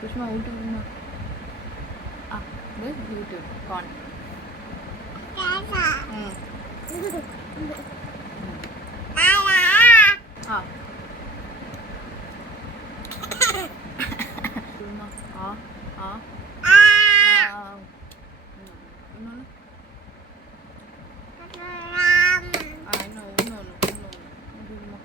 குஷ்மா ஊட்டு விடுமா. இது ஊட்டு விடு கார்ன். விடுமா. இன்னொன்று இன்னொன்று விடுமா.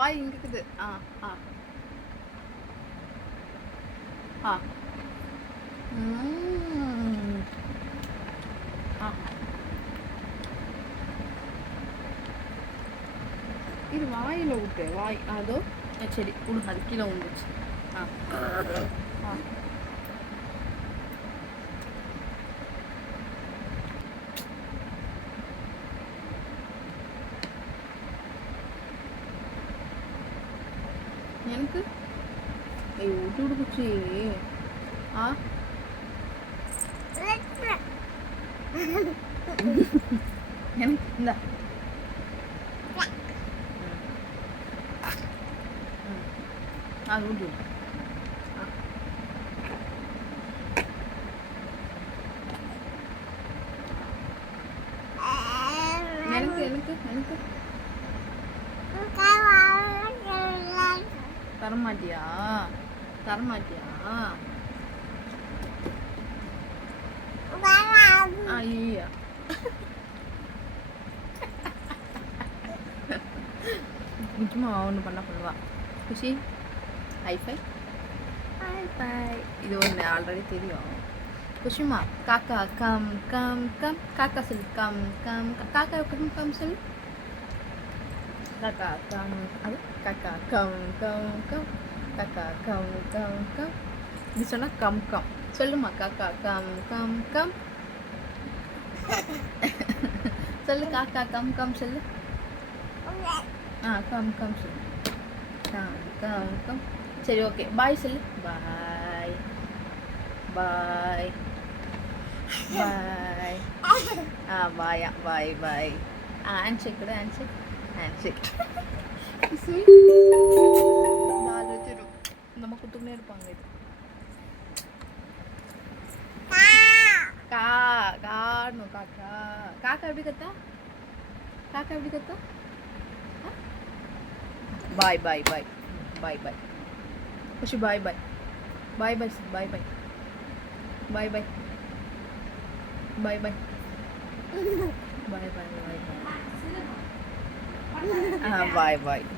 வாய் இங்க இருக்குது. இது வாயில் விட்டு வாய் அதோ சரி விடு, அது கீழே விழுந்துச்சு. எனக்கு விட்டு விடுக்குச்சு. எனக்கு இந்த அது விட்டு எனக்கு எனக்கு எனக்கு தரமாட்டியா தரமாட்டியா? ஐயா நிச்சயமா ஒன்று பண்ண பண்ணுவா. குஷி ஹைஃபை ஹைஃபை. இது ஒன்று ஆல்ரெடி தெரியும். குஷிமா காக்கா கம் கம் கம். காக்கா சொல்லு கம் கம். காக்கா கம் கம் சொல்லு. காக்கா கம். அது காக்கா கம் கம் கம். காக்கா கம் கம் கம். இது சொன்னால் கம் கம் சொல்லுமா. காக்கா கம் கம் கம் சொல்லு. காக்கா கம் கம் சொல்லு. கம் கம் சொல்லு. Come come come. சரி ஓகே பாய் சொல்லு. பாய் பாய் பாய். பாயா பாய் பாய். ஹேண்ட் ஷேக் கூட. Hand shake hand shake. வச்சிடும் நம்ம குத்துக்குனே இருப்பாங்க. இது காணும். காக்கா காக்கா எப்படி கத்தா? காக்கா எப்படி கத்தா? பாய் பாய் பாய் பாய் பாய். குஷி பாய் பாய் பாய் பாய் பாய் பாய் பாய் பாய் பாய் பாய் பாய் பாய் பாய் பாய் பாய்.